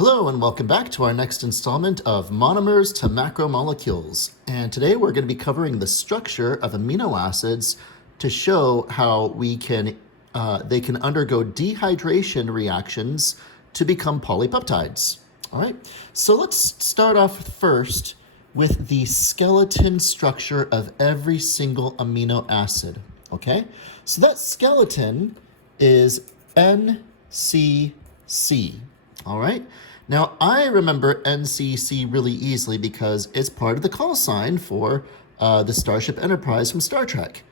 Hello and welcome back to our next installment of monomers to macromolecules. And today we're going to be covering the structure of amino acids to show how they can undergo dehydration reactions to become polypeptides. All right, so let's start off first with the skeleton structure of every single amino acid. Okay, so that skeleton is NCC. All right. Now, I remember NCC really easily because it's part of the call sign for the Starship Enterprise from Star Trek.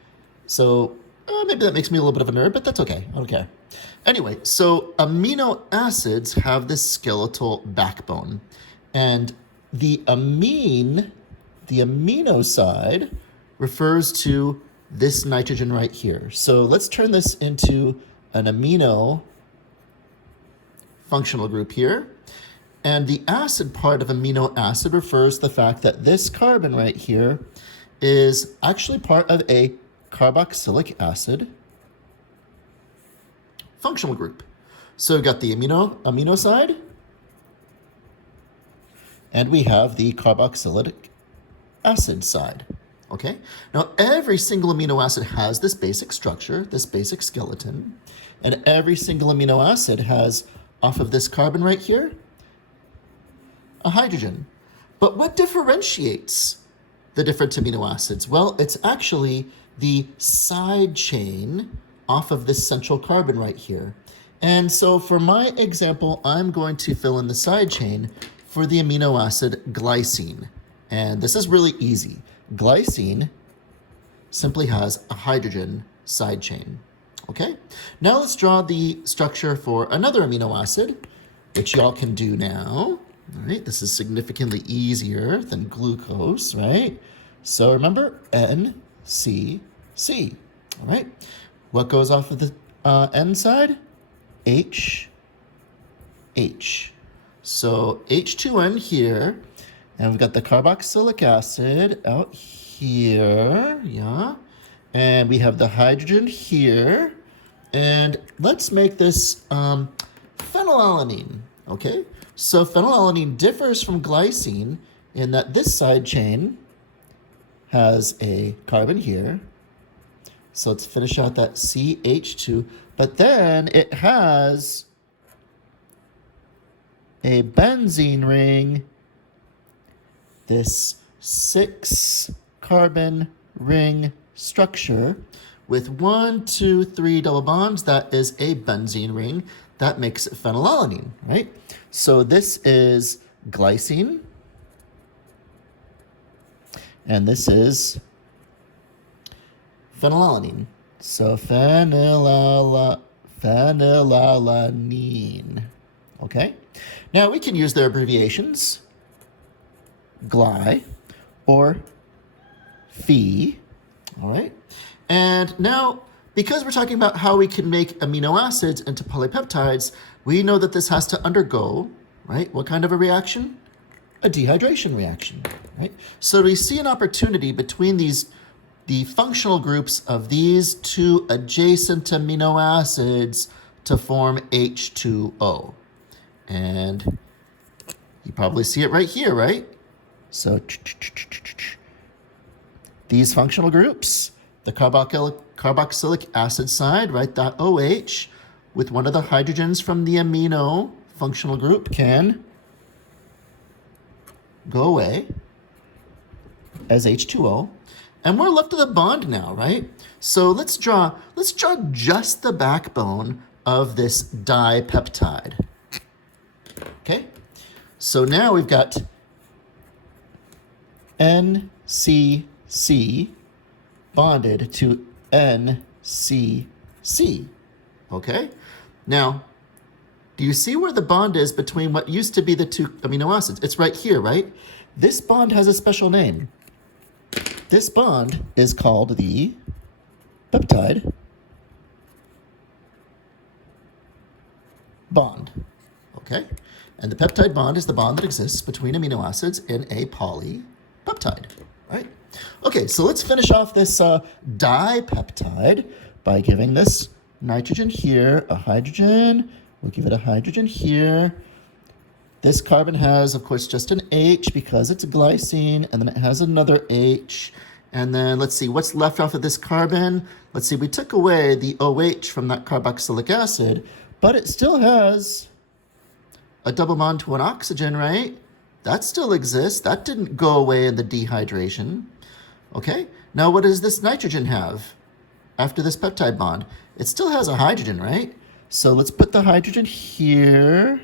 So maybe that makes me a little bit of a nerd, but that's okay. I don't care. Anyway, so amino acids have this skeletal backbone. And the amino side refers to this nitrogen right here. So let's turn this into an amino functional group here. And the acid part of amino acid refers to the fact that this carbon right here is actually part of a carboxylic acid functional group. So we've got the amino side, and we have the carboxylic acid side. Okay? Now, every single amino acid has this basic structure, this basic skeleton, and every single amino acid has, off of this carbon right here, a hydrogen. But what differentiates the different amino acids? Well, it's actually the side chain off of this central carbon right here. And so for my example, I'm going to fill in the side chain for the amino acid glycine. And this is really easy. Glycine simply has a hydrogen side chain. Okay, now let's draw the structure for another amino acid, which y'all can do now. All right, this is significantly easier than glucose, right? So remember, NCC. All right, what goes off of the N side? H. So H2N here, and we've got the carboxylic acid out here, yeah. And we have the hydrogen here. And let's make this phenylalanine, okay? So phenylalanine differs from glycine in that this side chain has a carbon here. So let's finish out that CH2. But then it has a benzene ring, this 6-carbon ring structure with 1, 2, 3 double bonds. That is a benzene ring. That makes it phenylalanine, right? So this is glycine, and this is phenylalanine. So phenylalanine, okay? Now we can use their abbreviations, gly or phe, all right? And now, because we're talking about how we can make amino acids into polypeptides, we know that this has to undergo, right? What kind of a reaction? A dehydration reaction, right? So we see an opportunity between the functional groups of these two adjacent amino acids to form H2O. And you probably see it right here, right? So these functional groups, the carboxylic acid side, right, that OH, with one of the hydrogens from the amino functional group can go away as H2O. And we're left with a bond now, right? So let's draw just the backbone of this dipeptide. Okay? So now we've got NCC bonded to NCC, okay? Now, do you see where the bond is between what used to be the two amino acids? It's right here, right? This bond has a special name. This bond is called the peptide bond, okay? And the peptide bond is the bond that exists between amino acids in a polypeptide, right? Okay, so let's finish off this dipeptide by giving this nitrogen here a hydrogen. We'll give it a hydrogen here. This carbon has, of course, just an H because it's glycine, and then it has another H. And then let's see, what's left off of this carbon? Let's see, we took away the OH from that carboxylic acid, but it still has a double bond to an oxygen, right? That still exists. That didn't go away in the dehydration. Okay, now what does this nitrogen have after this peptide bond? It still has a hydrogen, right? So let's put the hydrogen here,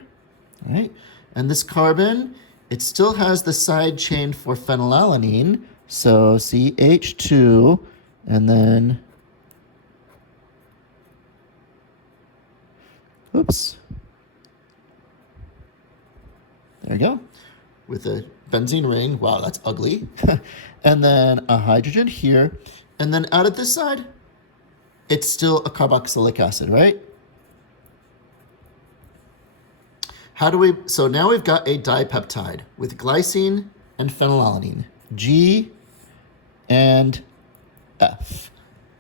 right? And this carbon, it still has the side chain for phenylalanine. So CH2, and then, oops. There you go. With a benzene ring. Wow, that's ugly. And then a hydrogen here. And then out of this side, it's still a carboxylic acid, right? So now we've got a dipeptide with glycine and phenylalanine, G and F.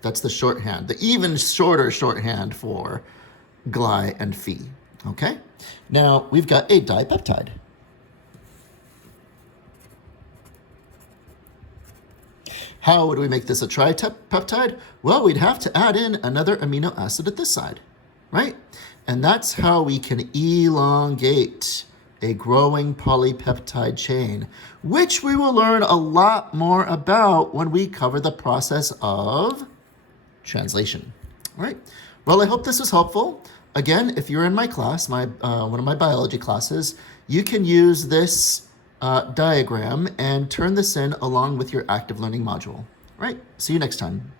That's the shorthand, the even shorter shorthand for gly and phe, okay? Now we've got a dipeptide. How would we make this a tripeptide? Well, we'd have to add in another amino acid at this side, right? And that's how we can elongate a growing polypeptide chain, which we will learn a lot more about when we cover the process of translation. All right. Well, I hope this was helpful. Again, if you're in my class, one of my biology classes, you can use this diagram and turn this in along with your active learning module. All right. See you next time.